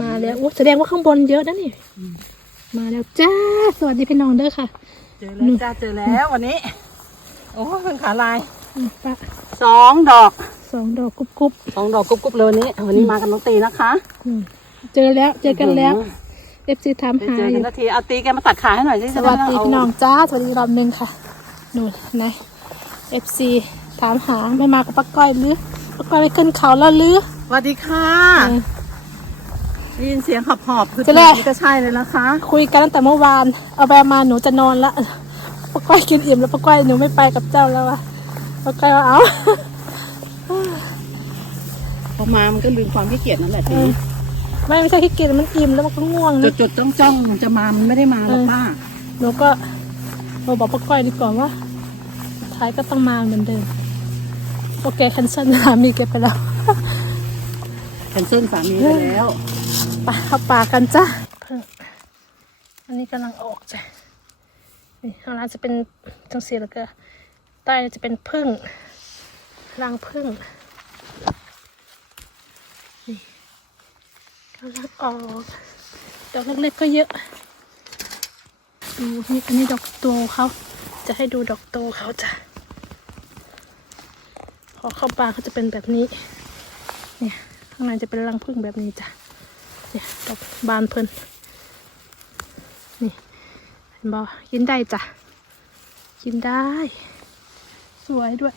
มาแล้วโอ้แสดงว่าข้างบนเยอะนะนี่ มาแล้วจ้า สวัสดีพี่น้องเด้อค่ะ เจอแล้วจ้าเจอแล้ววันนี้ โอ้เป็นขาลายอืมปะสองดอกสองดอกกุ๊บกุ๊บสองดอกกรุบๆเลยวันนี้ วันนี้มากันน้องตีนะคะอืมเจอแล้วเจอกันแล้วเอฟซีถามได้หาเจออกันยู่นาทีเอาตีแกมาตัดขาให้หน่อยสิสวัสดีพี่น้องจ้าสวัสดีรอบหนึงค่ะนู่นนะเอฟซีถามหาไม่มากับป้าก้อยหรือป้าก้อยไปขึ้นเขาแล้วหรือสวัสดีค่ะเออ ได้ยินเสียงขับหอบคือจะแลนี่ก็ใช่เลยนะคะ คุยกันตั้งแต่เมื่อวาน เอาไปมาหนูจะนอนละป้าก้อยกินอิ่มแล้วป้าก้อยหนูไม่ไปกับเจ้าแล้ววะป้าก้อยว่าเอา พอมามันก็ลืมความขี้เกียจนั่นแหละทีไม่ไม่ใช่ขี้เกียจมันอิ่มแล้วมันก็ง่วงจนะ ดจดจ้องจ้องๆจะมามันไม่ได้มาหรอกป้า หนูก็เราบอกป้าก้อยดีกว่าว่าท้ายก็ต้องมาเหมือนเดิมโอเคคันเซิลสามีแกไปแล้ว แคนเซิลสามีไปแล้ว ปเข้าป่ากันจ้ะเพิ่งอันนี้กำลังออกจ้ะนี่ข้างล่างจะเป็นจังสีแล้วก็ใต้จะเป็นพึ่งรังพึ่งนี่กำลังออกดอกเล็กๆก็เยอะดูนี่อันนี้ดอกโตเขาจะให้ดูดอกโตเขาจ้ะพอเข้าป่าเขาจะเป็นแบบนี้ เนี่ยข้างในจะเป็นรังผึ้งแบบนี้จ้ะ เนี่ยดอกบานเพิ่นนี่เห็นบอกินได้จ้ะ กินได้ สวยด้วย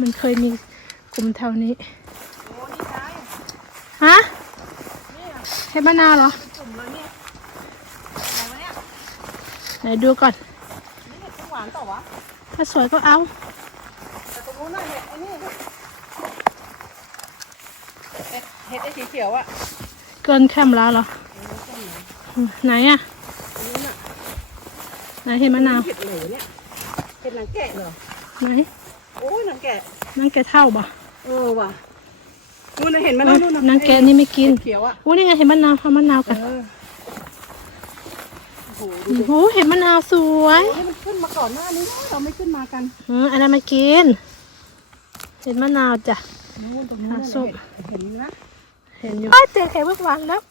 มันเคยมีกลุ่มแถวนี้ฮะเห็ดมะนาวเหรอไหนดูก่อนถ้าสวยก็เอาแต่ตรงนู้นน่ะเห็ดไอ้นี่ เห็ดเห็ดไอ้สีเขียวอะเกินแคมแล้วเหรออืมไหนอะไหนเห็ดมะนาว เห็ดเหลวเนี่ยเห็ดหนังแกะเหรอ ไหน โอ้ยหนังแกะนั่นแกเท่าบ่เออว่ะนู่นน่ะเห็นไหมล่ะนู่นน่ะนั่นแกนี่ไม่กินเขียวอะโอ้นี่ไงเห็ดมะนาวทำมะนาวกันเออโอ้โหโอ้โหเห็ดมะนาวสวย ให้มันขึ้นมาก่อนหน้านี้นะเราไม่ขึ้นมากันอืมอันนั้นมากิน เห็ดมะนาวจ้ะ นู่นตรงนู้นหาน่ะส้ม เห็นเห็นนะ เห็นอยู่อ้าวเจอเห็ดเมื่อวานแล้ว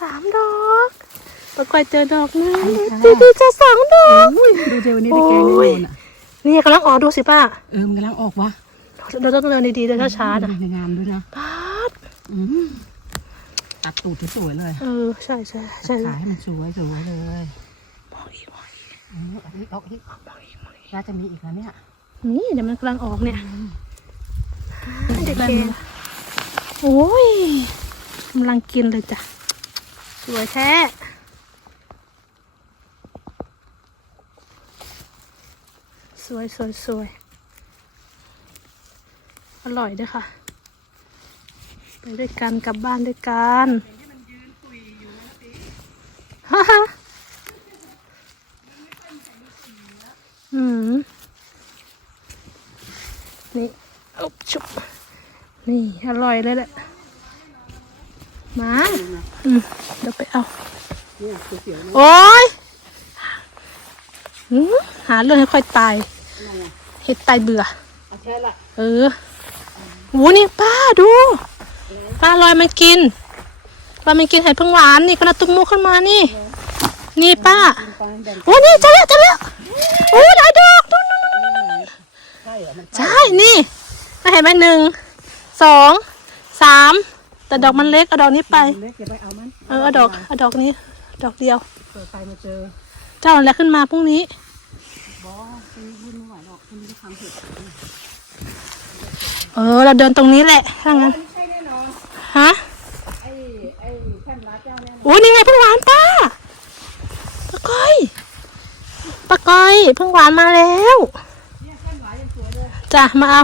สามดอกปรากฏเจอดอกนึงดีดีๆเจอสองดอกอุ้ยดูเจอวันนี้ได้แกงแน่นอนอะนี่กำลังออกดูสิป้าเออมันกำลังออกวะเราต้องเดินดีๆเดินช้าๆนะในงามด้วยนะป้าดอืมตัดตูดสวยๆเลยเออใช่ใช่ใช่ขายให้มันสวยสวยเลยมองอีกมองอีกอืมเอาอีกเอาอีกมองอีกมองอีกน่าจะมีอีกนะเนี่ยนี่เดี๋ยวมันกำลังออกเนี่ยเด็ก โอ้ยกำลังกินเลยจ้ะ สวยแท้สวยสวยสวยอร่อยด้วยค่ะ ไปด้วยกันกลับบ้านด้วยกันฮ่าฮ่าอืมนี่อุ๊บชุบ นี่อร่อยเลยแหละ มาอืมเดี๋ยวไปเอา เนี่ยเขียวๆเนี่ยโอ้ยหืมหาเรื่องให้ค่อยตายนั่นไงเห็ดตายเบื่อ เอาแค่ละเออโหนี่ป้าดู ป้าลอยมันกินลอยมันกินเห็ดพึ่งหวานนี่กระตุกมุกขึ้นมานี่ นี่ป้า กินไปแบ่งโอ้นี่เจอแล้วเจอแล้วโอ้หลายดอกนู่นนู่นนู่นนู่นนู่นใช่เหรอมันใช่ นี่มาเห็นไหมหนึ่ง สองสามแต่ดอกมันเล็กเอาดอกนี้ไป เล็กเก็บไปเอามันเออเอาดอกเอาดอกนี้ ดอกเดียว เปิดไปมาเจอเจ้าอะไรขึ้นมาพรุ่งนี้บอสซื้อหุ้นไม่ไหวหรอกคุณจะทำเห็ดเออ เราเดินตรงนี้แหละถ้างั้นไม่ใช่แน่นอนฮะไอ้ไอ้แค่นร้านเจ้าเนี่ยโอ้ยนี่ไงเพิ่งหวานป้าป้าก้อยป้าก้อยเพิ่งหวานมาแล้วจ้ะมาเอา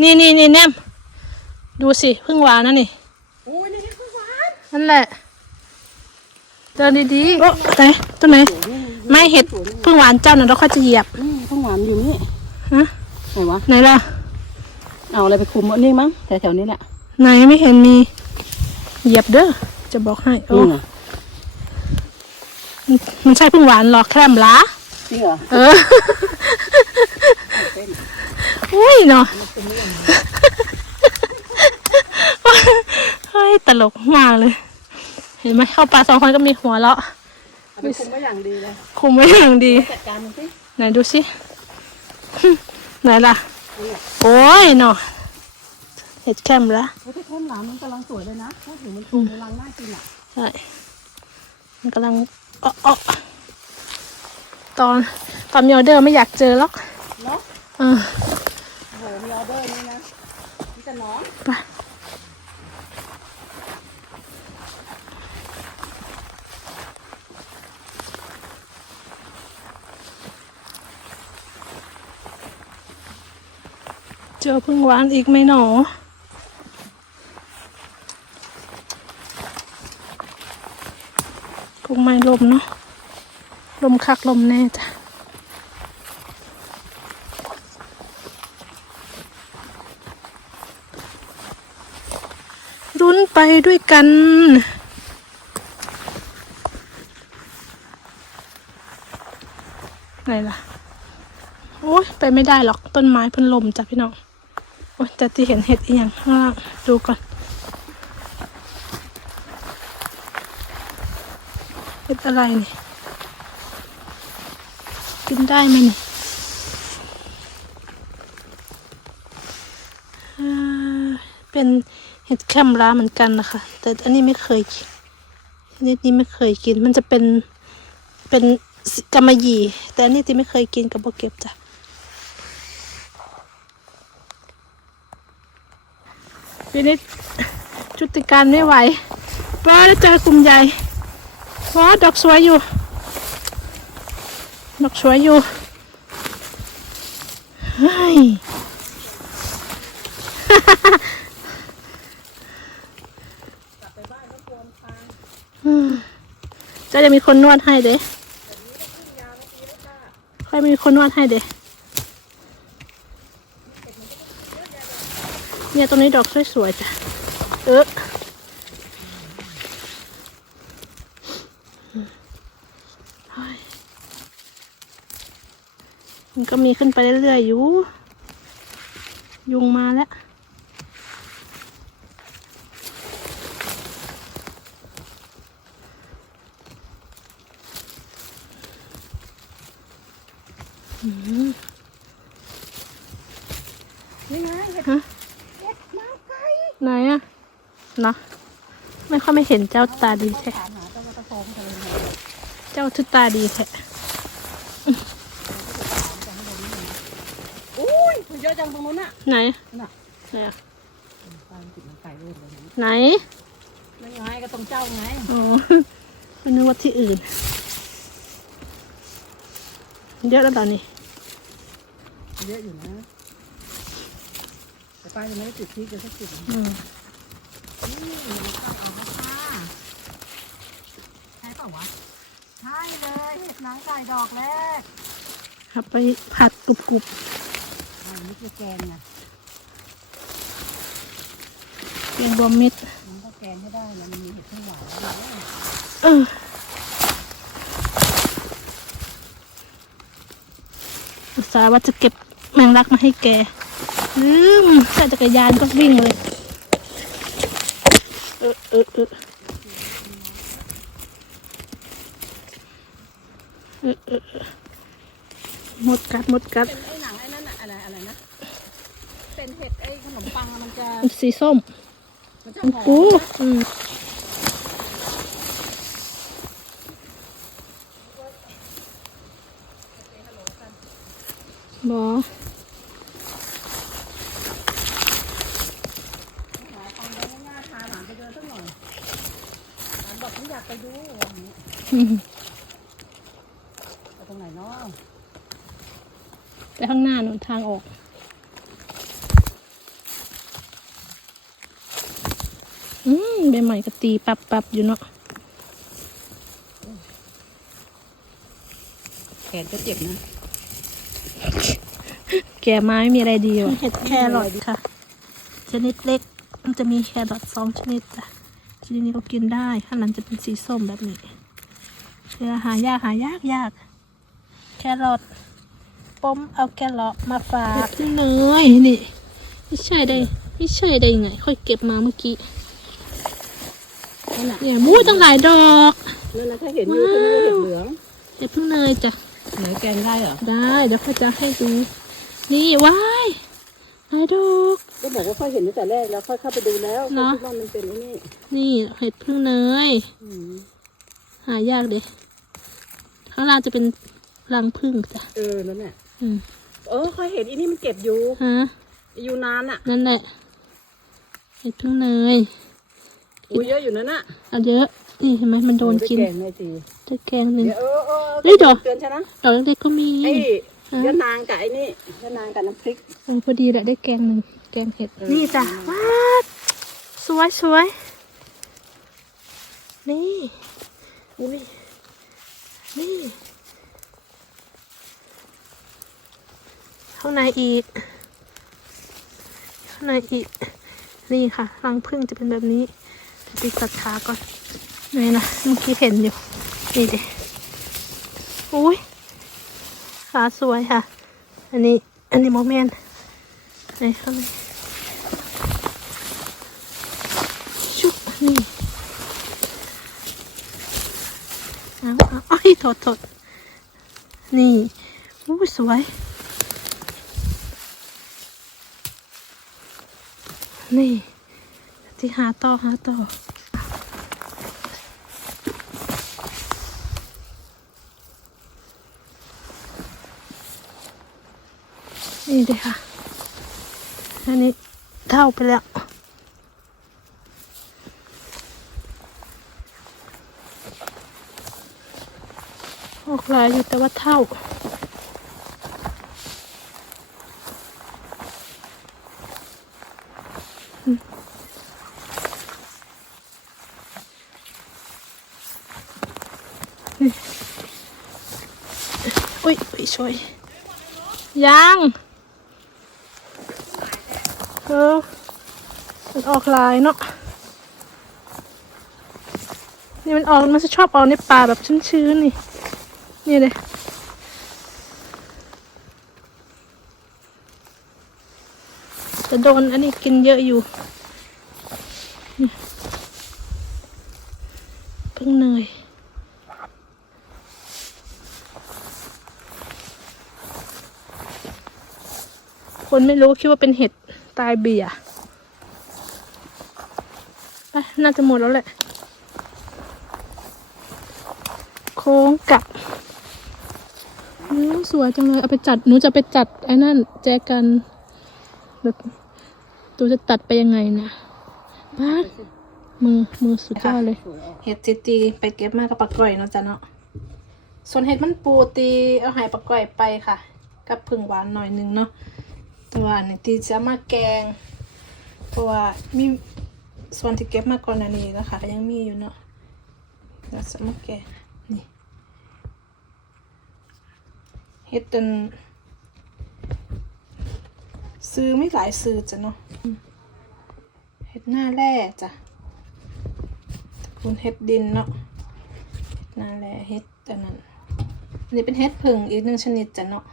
นี่นี่นี่แนมดูสิเพิ่งหวานนะนี่โอ้ยนี่คือหวานนั่นแหละเดินดีๆโอ้ไหนตัวไหนไม่เห็ดเพิ่งหวานเจ้าน่ะเราค่อยจะเหยียบอืมต้องหวานอยู่นี่ฮะไหนวะไหนล่ะเอาอะไรไปคุมวะนี่มั้งแถวๆนี้แหละไหนไม่เห็นมีเหยียบเด้อจะบอกให้โอ้นี่ไงมันใช่เพิ่งหวานหรอกแคลมล้าจริงเหรอเออ อุ้ยเนาะตลกมากเลย เห็นไหมเข้าป่าสองคนก็มีหัวเราะเอาไปคุมไว้อย่างดีเลยคุมไว้อย่างดี จัดการมันสิไหนดูสิ ไหนล่ะ โอ้ยเนาะเห็ดแคมละเฮ้ยแต่ต้นหลามมันกำลังสวยเลยนะพูดถึงมันคุมกำลังน่ากินอะใช่ มันกำลังอ้ออ้อตอนตอนมีออเดอร์ไม่อยากเจอหรอกเนาะเออโอ้โหมีออเดอร์นี่นะนี่จะน้องไปเจอพึ่งหวานอีกไหมหนอคงไม่ลมเนาะลมคักลมแน่จ้ะ รุ้น ไปด้วยกัน ไหนล่ะ โอ้ยไปไม่ได้หรอกต้นไม้เพิ่นลมจ้ะพี่น้อง โอ้ยจะที่เห็นเห็ดอีกอย่างข้างล่างดูก่อนเห็ดอะไรนี่ กินได้ไหมนี่อ่าเป็น เห็ดแคมร้าเหมือนกันนะคะ แต่อันนี้ไม่เคยกินอันนี้นี่ไม่เคยกิน มันจะเป็นเป็นกำมะหยี่ แต่อันนี้ที่ไม่เคยกินกับโบเก็บจ้ะปีนี้จุติการไม่ไหวป้าได้เจอกลุ่มใหญ่ว้าดอกสวยอยู่ ดอกสวยอยู่เฮ้ย อืมเจะจะมีคนนวดให้เด้ค่อยมีคนนวดให้เด้เนี่ยตรงนี้ดอกสวยๆจ้ะ เออมันก็มีขึ้นไปเรื่อยๆอยู่ ยุงมาแล้ว นี่ไงเห็ด ฮะ เห็ดน้ำไก่ ไหนอะเนาะ ไม่ค่อยไม่เห็นเจ้าตาดีแท้ถามหาเจ้ากระโปรงกันเลยเจ้าทุตาดีแท้อุ้ยมันเยอะจังตรงนู้นน่ะ ไหนน่ะไหนอะตามติดน้ำไก่เลยเลยนะไหนนั่นไงก็ตรงเจ้าไงอ๋อไม่นึกว่าที่อื่น เยอะแล้วตอนนี้ เยอะอยู่นะแต่ป้ายังไม่ได้จุดที่กันสักจุดเลยอืม นี่มันเข้าเอามาค่ะใช่เป ล่าวะ ใช่เลยเห็ดนางไก่ดอกแรกครับไปผัดกรุบกรุบอันนี้คือแกงนะๆเกียงรวมมิตรมันก็แกงให้ได้นะมันมีเห็ดข้างหวานด้วยเอออุตส่าห์ว่าจะเก็บแมงลักมาให้แกลืมใส่จักรยานก็วิ่งเลย เออเออเออเออเออเออ หมดกัดหมดกัดเป็นไอ้หนังไอ้นั่นอะอะไรอะไรนะ เป็นเห็ดไอ้ขนมปังมันจะสีส้ม มันจะหอปูมอืมบอ หาตังค์ไว้ง่ายๆพาหลานไปเดินสักหน่อยหลานบอกฉันอยากไปดูวันนี้ อืม ไปตรงไหนเนาะ ไปข้างหน้าหนทางออก อืมใบใหม่ก็ ตีปับปับๆอยู่เนาะแขนก็เจ็บนะ แก่ไม้มีอะไรดีวะเห็ดแครอทค่ะ ชนิดเล็ก มันจะมีแครอทสองชนิดจ้ะชนิดนี้ก็กินได้ ข้างหลังจะเป็นสีส้มแบบนี้เวลาหายากหายากยากแครอทป้มเอาแครอทมาฝากเลยนี่ ไม่ใช่ได้ ไม่ใช่ได้ยังไง ค่อยเก็บมาเมื่อกี้นั่นน่ะ เนี่ยมูตั้งหลายดอกนั่นนะถ้าเห็นอยู่คือไม่ได้เห็ดเหลืองเห็ดพึ่งเนยจ้ะไหนแกงได้เหรอได้เดี๋ยวพ่อจะให้ดูนี่ว้ายหลายดอกก็บอกว่าค่อยเห็นตั้งแต่แรกแล้วค่อยเข้าไปดูแล้วเหรอคิดว่ามันเป็นไอ้นี่นี่เห็ดพึ่งเนยอืมหายากเด้ข้างล่างจะเป็นรังพึ่งจ้ะเออนั่นแหละอืมเออค่อยเห็นอีนี่มันเก็บอยู่ฮะอยู่นานอะ นั่นแหละเห็ดพึ่งเนย อุ้ยเยอะอยู่นั่นน่ะเอาเยอะนี่เห็นไหมมันโดนกินได้แกงได้สิตะแกรงหนึ่งเดี๋ยวเออเออเฮ้ยเดี๋ยวเตือนฉันนะดอกเล็กๆก็มีไอ้ฮะยะนางกับไอ้นี่ยะนางกับน้ำพริกเออพอดีแหละได้แกงหนึ่งแกงเห็ดเออนี่จ้ะว้าดสวยสวยนี่อุ้ยนี่ข้างในอีกข้างในอีกนี่ค่ะรังผึ้งจะเป็นแบบนี้ เดี๋ยวปิดตัดขาก่อนนี่นะเมื่อกี้เห็นอยู่ นี่ดิอุ้ยขาสวยค่ะ อันนี้ อันนี้โมเมนนี่ข้างในชุบนี่เอาเอาเอ้ยโทษโทษนี่อู้สวย นี่ที่หาต่อหาต่อ นี่เลยค่ะ อันนี้เท่าไปแล้ว ออกลายอยู่แต่ว่าเท่าอุ้ยอุ้ยช่วยยัง เออมัน ออกลายเนาะนี่มันออกมันจะชอบออกในป่าแบบชื้นๆนี่ นี่เลยจะโดนอันนี้กินเยอะอยู่เพิ่งเนยคนไม่รู้คิดว่าเป็นเห็ดตายเบียร์ น่าจะหมดแล้วแหละ โค้งกลับอืมสวยจังเลย เอาไปจัด หนูจะไปจัดไอ้นั่น แจกัน แบบตูจะตัดไปยังไงนะบ้ามือ มือสุดยอดเลยสวเห็ดตีตีไปเก็บมากับปักก่อยเนาะจ้ะเนาะ ส่วนเห็ดมันปูตีเอาหายปักก่อยไปค่ะ กับผึ่งหวานหน่อยหนึงเนาะต่ว่านี่ตีจะมาแกง เพราะว่ามี ส่วนที่เก็บมาก่อนหน้านี้นะคะยังมีอยู่เนาะเราจะมาแกงนี่เห็ดจนซื้อไม่หลายซื้อจ้ะเนาะเห็ดหน้าแร่จ้ะคุณเฮ็ดดินเนาะเฮ็ดนาแลเฮ็ดอันนั้นอันนี้เป็นเฮ็ดผึ่งอีกหนึ่งชนิดจ้ะเนาะ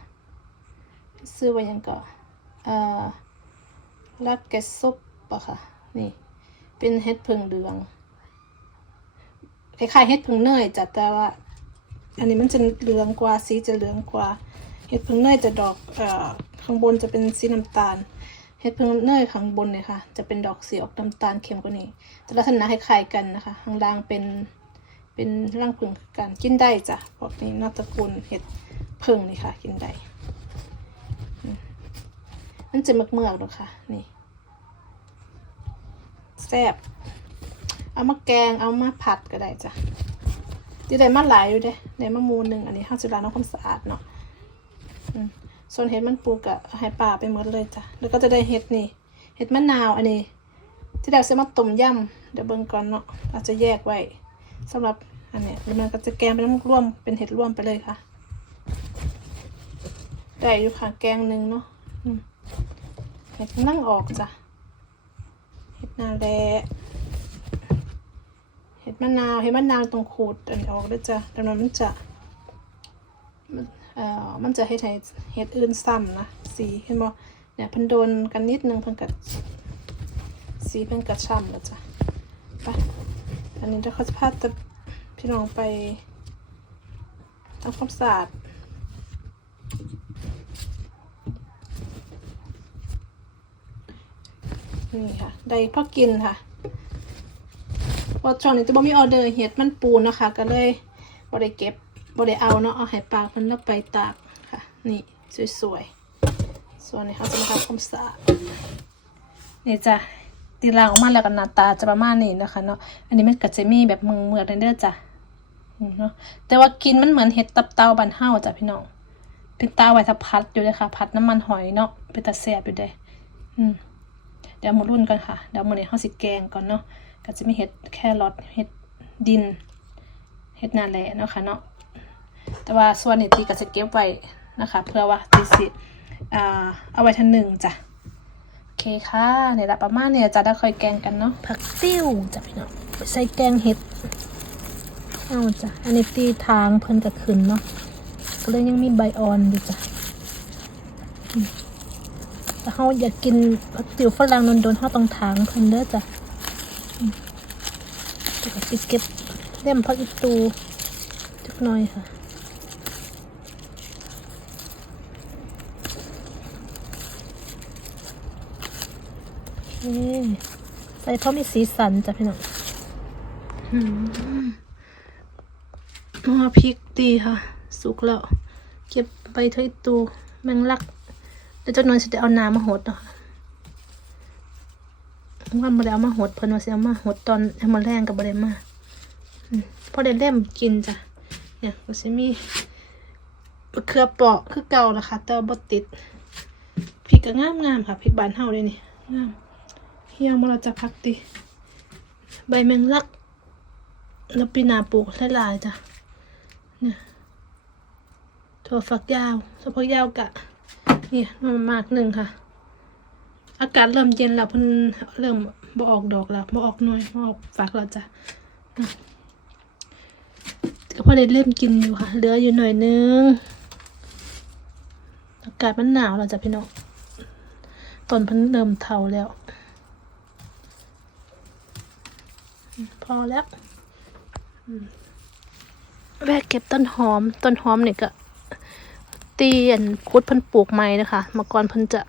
ซื้อไว้ยังก็เอ่อลักเกสซุปอะค่ะนี่ เป็นเฮ็ดผึ่งเหลืองคล้ายๆเฮ็ดผึ่งเนยจ้ะแต่ว่า อันนี้มันจะเหลืองกว่าสีจะเหลืองกว่าเห็ดผึ่งเนยจะดอกเอ่อข้างบนจะเป็นสีน้ำตาลเห็ดผึ่งเนยข้างบนเนี่ยค่ะ จะเป็นดอกสีออกน้ำตาลเข้มกว่านี้แต่ลักษณะคล้ายๆกันนะคะข้างล่างเป็นเป็นร่างผึ่งกันกินได้จ้ะพวกนี้นอกตระกูลเห็ดผึ่งนี่ค่ะ กินได้มันจะเมือกๆหรอกค่ะนี่ ซ่บเอามาแกงเอามาผัดก็ได้จ้ะที่ได้มาหลายอยู่เด้ได้มามูลหนึ่งอันนี้ห้าสิบล้านน้ำความสะอาดเนาะส่วนเห็ดมันปลูกอะให้ป่าไปหมดเลยจ้ะแล้วก็จะได้เห็ดนี่เห็ดมะนาวอันนี้ ที่เราซื้อมาต้มยำเดี๋ยวเบิ่งก่อนเนาะอาจจะแยกไว้สำหรับอันนี้แล้วมันก็จะแกงเป็นร่วมเป็นเห็ดร่วมไปเลยค่ะ ได้อยู่ค่ะแกงหนึ่งเนาะเห็ดนั่งออกจ้ะ เห็ดนาแลเห็ดมะนาวเห็ดมะนาวตรงขูดอันนี้ออกด้วจ้ะดังนั้นมันจะมันเอ่อมันจะให้ให้เห็ดอื่นซ้ำนะสีเห็นบ่เนี่ยเพิ่นโดนกันนิดนึงเพิ่นกัดสีเพิ่นกัดช้ำแล้วจ้ะไปไปอันนี้เดี๋ยวเขาจะพาจะพี่น้องไปทำความสะอาด นี่ค่ะ ได้พอกินค่ะเพอช่วงนี้จะบ่มีออเดอร์เห็ดมันปูนะคะ ก็เลยบ่ได้เก็บบ่ได้เอาเนาะ เอาให้ปากมันแล้วไปตากค่ะ นี่สวยๆ ส่วนนี้เขาจะมาทำความสะอาดนี่จ้ะตีรางออกมาแล้วก็หน้าตาจะประมาณนี้นะคะเนาะ อันนี้มันก็จะมีแบบมึงเมือดเด้อจ้ะเนาะ แต่ว่ากินมันเหมือนเห็ดตับเตาบันเฮาจ้ะพี่น้อง เป็นตาไว้ถ้าพัดอยู่เลยค่ะ พัดน้ำมันหอยเนาะ เป็นตาแซ่บอยู่เด้อืม ดี๋ยวมารุ่นกันค่ะ เดี๋ยวมือนี้เฮาสิแกงก่อนเนาะ ก็จะมีเห็ดแครอทเห็ดดิน เห็ดนาแหละเนาะค่ะเนาะ แต่ว่าส่วนนี้ตีก็จะเก็บไว้นะคะ เพื่อว่าตีสิเอาไว้ทันหนึ่งจ้ะ โอเคค่ะเนี่ยละประมาณเนี่ยจะได้ค่อยแกงกันเนาะ ผักติ้วจ้ะพี่น้องใส่แกงเห็ดเอาจ้ะ อันนี้ตีทางเพิ่นก็ขึ้นเนาะก็เลยยังมีใบอ่อนอยู่จ้ะ เขาอยากกินติ๋วฝรั่งนนโดนเขาต้องถางเพิ่นเด้อจ้ะอืมเก็สิเก็บเล่มผักอีตูจักหน่อยค่ะโอเคใส่เพราะมีสีสันจ้ะพี่น้องอืมนัวพริกดีค่ะ สุกแล้ว เก็บใบเทยตูแมงลัก เดี๋ยวเจ้านวลจะได้เอาน้ำมาหดเนาะว่าบ่ได้เอามาหดเพิ่นว่าสิเอามาหดตอนให้มันแรงกับบ่ได้มาพอได้เล่มกินจ้ะเนี่ยก็สิมีมะเขือเปราะคือเก่าล่ะค่ะแต่ว่าบ่ติดพริกก็งามๆค่ะพริกบานเฮาเลยนี่งามเฮียมาเราจะพักติ ใบแมงลักแล้วปีนาปลูกหลายๆจ้ะเนี่ยถั่วฝักยาวถั่วฝักยาวกะ นี่มันมากหนึ่งค่ะ อากาศเริ่มเย็นแล้วเพิ่นเริ่มบออกดอกแล้วบ่ออกหน่วยบ่ออกฝักแล้วจ้ะก็พอได้เริ่มกินอยู่ค่ะ เหลืออยู่หน่อยนึง อากาศมันหนาวแล้วจ้ะพี่น้องต้นเพิ่นเริ่มเฒ่าแล้ว พอแล้วแวะเก็บต้นหอม ต้นหอมเนี่ยก็ ตีอันคุดเพิ่นปลูกไม้นะคะมื่อก่อนเพิ่นจะ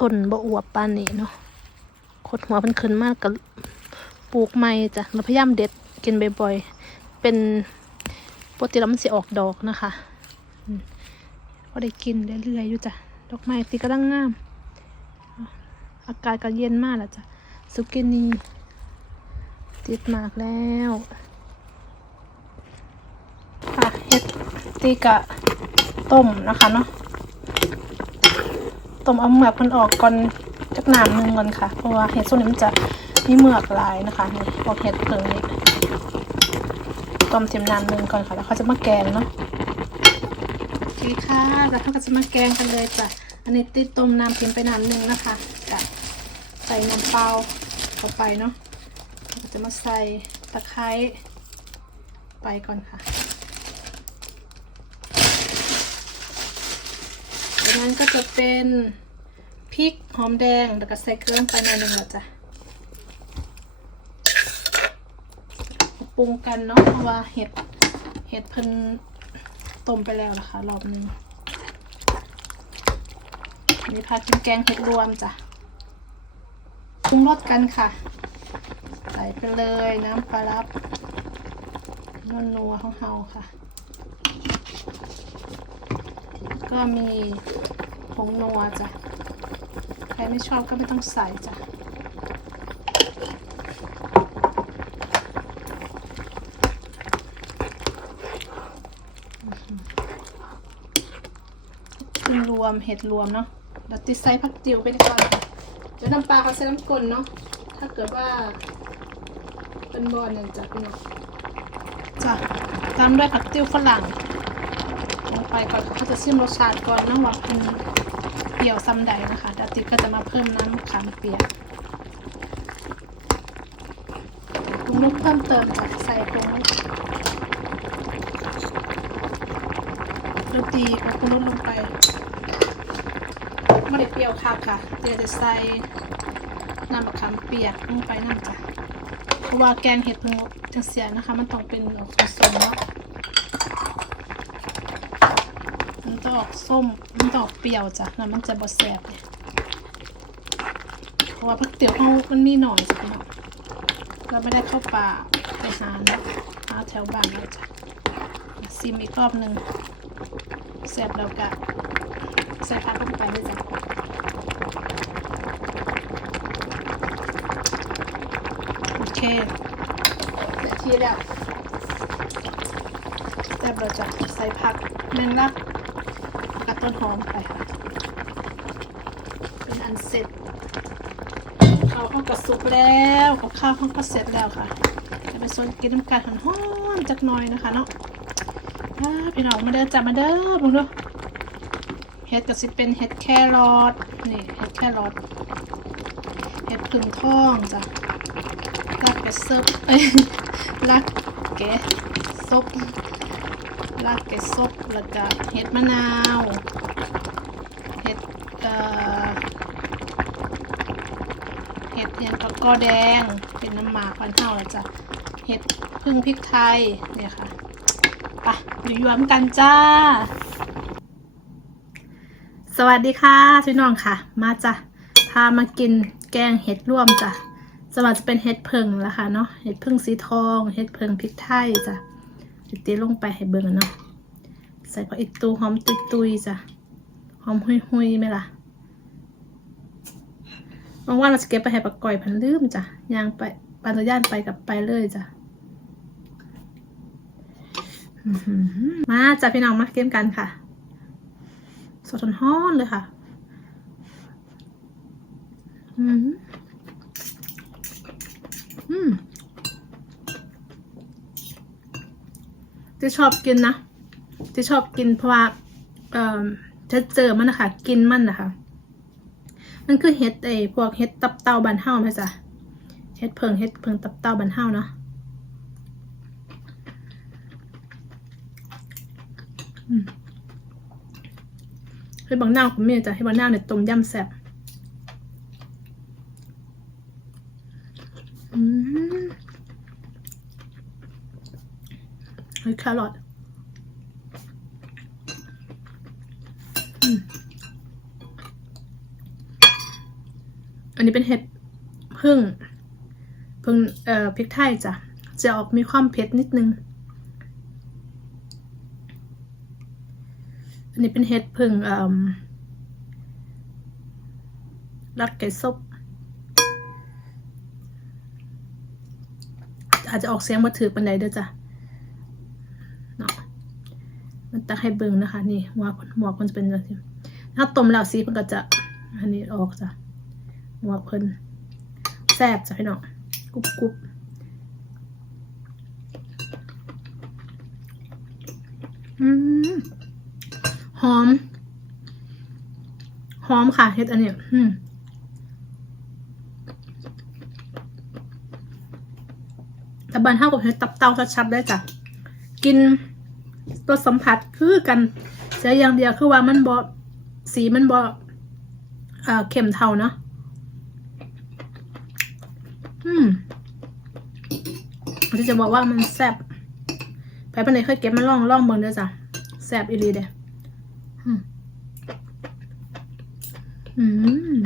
ต้นบ่อวบปานนี้เนาะขดหัวเพิ่นขึ้นมากกับปลูกไม้จ้ะเราพยายามเด็ดกินบ่อยๆเป็นปกติแล้วมันสิออกดอกนะคะอืมก็ได้กินเรื่อยๆอยู่จ้ะดอกไม้ตีกำลังงาม อากาศก็เย็นมากแล้วจ้ะสุกินีติดมากแล้วค่ะเฮ็ดตีกะ ต้มนะคะเนาะต้มเอาเมือกมันออกก่อนจักน้ำหนึงก่อนค่ะ เพราะว่าเห็ดส่วนนี้มันจะมีเมือกลายนะคะนี่พวกเห็ดเพิงนี่ต้มเทียมน้ำหนึงก่อนค่ะ แล้วเขาจะมาแกงเนาะโอเคค่ะแล้วเขาก็จะมาแกงกันเลยจ้ะอันนี้ติดต้มน้ำเค็มไปน้ำหนึงนะคะจะใส่น้ำเปล่าเข้าไปเนาะจะมาใส่ตะไคร้ไปก่อนค่ะ จาก นั้นก็จะเป็นพริกหอมแดงแล้วก็ใส่เกลืองไปหน่อยหนึ่งแล้วจ้ะปรุงกันเนาะเพราะว่าเห็ดเห็ดเพิ่นต้มไปแล้วนะคะ รอบนึงนี่พากินแกงเห็ดรวมจ้ะปรุงรสกันค่ะ ใส่ไปเลยน้ำปลารับนัวๆของเฮาค่ะ ก็มีผงนัวจ้ะ ใครไม่ชอบก็ไม่ต้องใส่จ้ะ กินรวมเห็ดรวมเนาะเดี๋ยวติดใส่ผักติ๋วไปก่อนค่ะเดี๋ยวน้ำปลาเขาใส่น้ำกลนเนาะ ถ้าเกิดว่าเป็นบอลเนี่ยจะเป็นจ้ะตามด้วยผักติ๋วฝรั่ง ไปก่อนเขาจะชิมรสชาติก่อนนะว่าเป็นเปรี้ยวซ้ำใดนะคะดาติกก็จะมาเพิ่มน้ำขามเปียกปรุงรสเพิ่มเติมจากใส่ปรุงรสรสดีเอาปรุงรสลงไปไม่ได้เปรี้ยวค่ะค่ะเดี๋ยวจะใส่น้ำมะขามเปียกลงไปน้ำจ้ะเพราะว่าแกงเห็ดเพิ่งจังเสียนะคะ มันต้องเป็นออกส้มๆเนาะมันต้องออก ส้มมันต้องออกเปรี้ยวจ้ะแล้วมันจะบดแสบเนี่ยเพราะว่าผักเตี๋ยวเขามันมีหน่อยจ้ะพี่น้องเราไม่ได้เข้าป่าไปหาเนาะหาแถวบ้านเราจ้ะซิมอีกรอบหนึ่งแสบแล้วกะใส่ผักลงไปเลยจ้ะโอเคเสร็จที่แล้วแซ่บเราจะใส่ผักแมงลักกับ ต้นหอมไปค่ะ เป็นอันเสร็จข้าวเขาก็สุกแล้วกับข้าวเขาก็เสร็จแล้วค่ะจะไปส่วนกินน้ำกันหอมๆจักหน่อยนะคะเนาะพี่น้องมาเดินจับมาเด้อมึงดูเห็ดก็สิเป็นเห็ดแครอทนี่เห็ดแครอทเห็ดผึ่งทองจ้ะลากแกะซบเอ้ยลากแกซบ ลากแกะซบแล้วก็เห็ดมะนาวเห็ดเอ่อเห็ดเห็ดกกอแดงเป็นน้ำหมากควันเท่าแล้วจ้ะเห็ดพึ่งพริกไทยเนี่ยค่ะไปอยู่ยวมกันจ้า สวัสดีค่ะพี่น้องค่ะ มาจ้ะพามากินแกงเห็ดร่วมจ้ะสวัสจะเป็นเห็ดเพิงแล้วค่ะเนาะเห็ดเพิงสีทอง เห็ดเพิงพริกไทยจ้ะ เตีลงไปให้เบิ่งอะเนาะใส่ผักอีตูหอมตุยตุยๆจ้ะหอมหุยหุยๆไหมล่ะบางวันเราจะเก็บไปให้ปลาก่อยพันลืมจ้ะยางไปปานตะย่านไปกับไปเลยจ้ะมาจ้ะพี่น้องมาเกมกันค่ะ สดร้อนเลยค่ะ อืม อืม ที่ชอบกินนะที่ชอบกินเพราะว่าเอ่อจะเจอมันนะคะกินมันนะคะ มันคือเห็ดไอ้พวกเห็ดตับเต่าบันเฮาไหมจ๊ะเห็ดเพิงเห็ดเพิงตับเต่าบันเฮาเนาะให้บางหน้าวผมมีจ้ะให้บางหน้าเนี่ยต้มยำแซ่บ อืม เฮ้ยแครอทอันนี้เป็นเห็ดพึ่งพึ่งเอ่อพริกไทยจ้ะ จะออกมีความเผ็ดนิดนึง อันนี้เป็นเห็ดพึ่งเอ่อรักไก่ซบอาจจะออกเสียงมาถือปันใดเด้อจ้ะเนาะ มันตะให้เบิ่งนะคะ นี่หัวหัวมันจะเป็นแบบนี้ถ้าต้มแล้วสีมันก็จะอันนี้ออกจ้ะหัวเพิ่นแซ่บจ้ะพี่น้องกรุบกรุบหอม หอมค่ะเฮ็ดอันเนี้ยอืมแต่บันเท่ากับเห็ดตับเต้าชัดๆได้จ้ะกิน ตัวสัมผัสคือกันเสียอย่างเดียวคือว่ามันบอสีมันบอเอ่อเข็มเท่าเนาะอืมที่จะบอกว่ามันแซ่บไปปันไหนเคยเก็บมาล่องล่องเบิ่งเด้อจ้ะแซ่บอีหลีเด้อืมอืม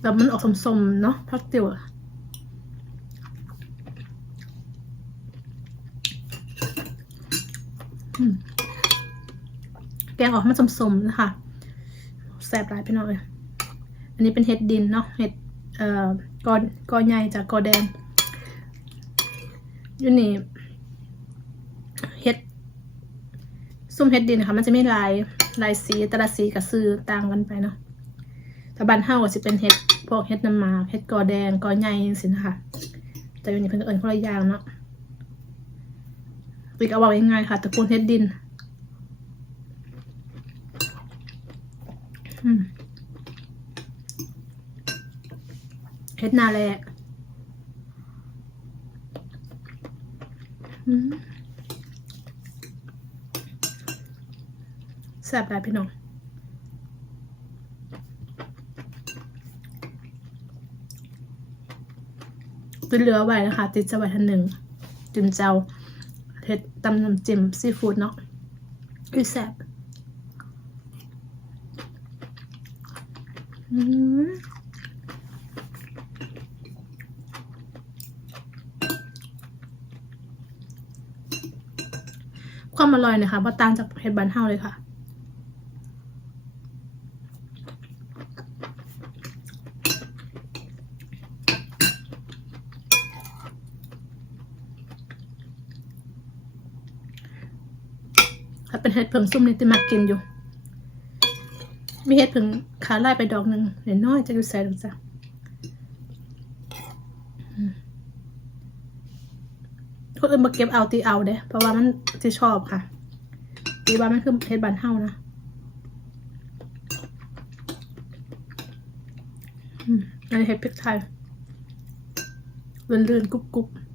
แบบมันออกสมๆเนาะพักเตียวอะ แกงออกมาสมๆนะคะแซ่บหลายพี่น้อย อันนี้เป็นเห็ดดินเนาะเห็ดเอ่อกอกอใหญ่จากกอแดงอยู่นี่เห็ดส้มเห็ดดินนะคะมันจะมีลายลายสีแต่ละสีกับซื้อต่างกันไปเนาะถ้าบ้านเฮาก็สิเป็นเห็ดพวกเห็ดน้ำหมากเห็ดกอแดงกอใหญ่สินะคะแต่อยู่นี่เพิ่นเอิ้นคนละอย่างเนาะปีกเอาไว้ง่ายๆค่ะตระกูลเห็ดดินอืม เห็ดนาแลอืมแซ่บหลายพี่น้องเป็นเหลือไว้นะคะ ติดจะไว้ทันหนึ่งจิ้มเจ้าเห็ดตำน้ำจิ้มซีฟู้ดเนาะคือแซ่บอืม ความอร่อยเนะคะว่าต่างจากเห็ดบานเฮาเลยค่ะ ถ้าเป็นเห็ดเผิงซุ่มนี่ติมักกินอยู่ มีเห็ดเผิง ขาไล่ไปดอกหนึ่งเดี๋ยวน้อยจะอยู่ใส่ดอกจ้ะคนอื่นมาเก็บเอาตีเอาเด้เพราะว่ามันจะชอบค่ะตีว่ามันคือเห็ดบานเฮานะอันนี้เห็ดพริกไทยลื่นๆกรุบๆ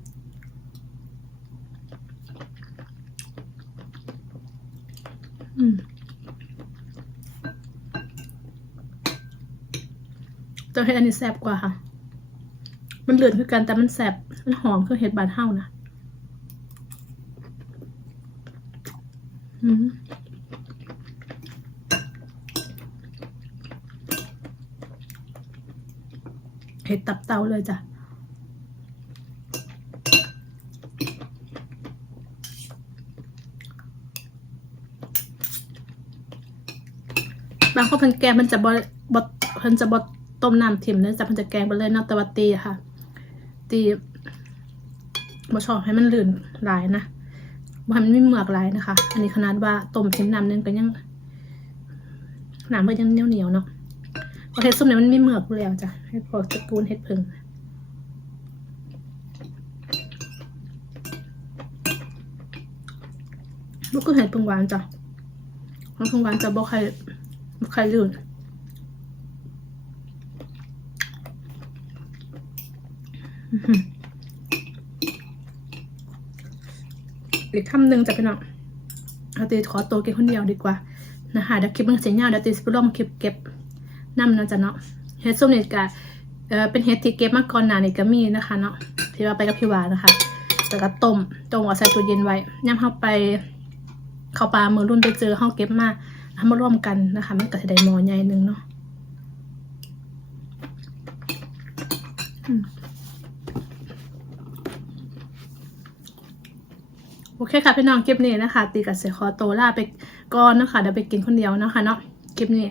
อืม แต่เห็ดอันนี้แซ่บกว่าค่ะ มันเหลือนคือกันแต่มันแซ่บมันหอมคือเห็ดบานเฮ้านะอืมเห็ดตับเตาเลยจ้ะบางคนเพิ่นแกมันจะบ่บ่เพิ่นจะบ่ ต้มน้ำถิ่มเนื้อจะเพิ่นจะแกงไปเลยนาะแต่ว่าตีค่ะ ตีบ่ชอบให้มันลื่นหลายนะบ่ให้มันไม่เหมือกหลายนะคะ อันนี้ขนาดว่าต้มถิ่มน้ำเนึงก็ยังน้ำก็ยังเหนียวๆเนาะเพระเห็ดส้มเนี่ยมันไม่เหมือกแล้วจ้ะให้พอตะกูลเห็ดเพิงลูกก็เห็ดเพิงหวานจ้ะเห็ดเพิงหวานจะบ่ใครใครลื่น อีกคำหนึ่งจะเป็นอะเอาตีขอตัวเก็บคนเดียวดีกว่านะคะเดี๋ยวคลิปมันเสียงยาวเดี๋ยวตีสไปลองคลิปเก็บน้ำนะจ๊ะเนาะเฮดส้มเนี่ยกะเออเป็นเฮดที่เก็บมาก่อนหน้านี่ก็มีนะคะเนาะที่ว่าไปกับพี่วานะคะแล้วก็ต้มต้มเอาใส่ตู้เย็นไว้ย่ำเข้าไปเข้าปลามือรุ่นไปเจอห้องเก็บมาเอามาร่วมกันนะคะ มันก็จะได้หมอใหญ่หนึ่งเนาะ อืมโอเคค่ะพี่น้องคลิปนี้นะคะ ตีกับเสยคอโตล่าไปก่อนนะคะเดี๋ยวไปกินคนเดียวนะคะเนาะคลิปนี้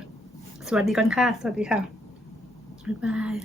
สวัสดีก่อนค่ะ สวัสดีค่ะ บ๊ายบาย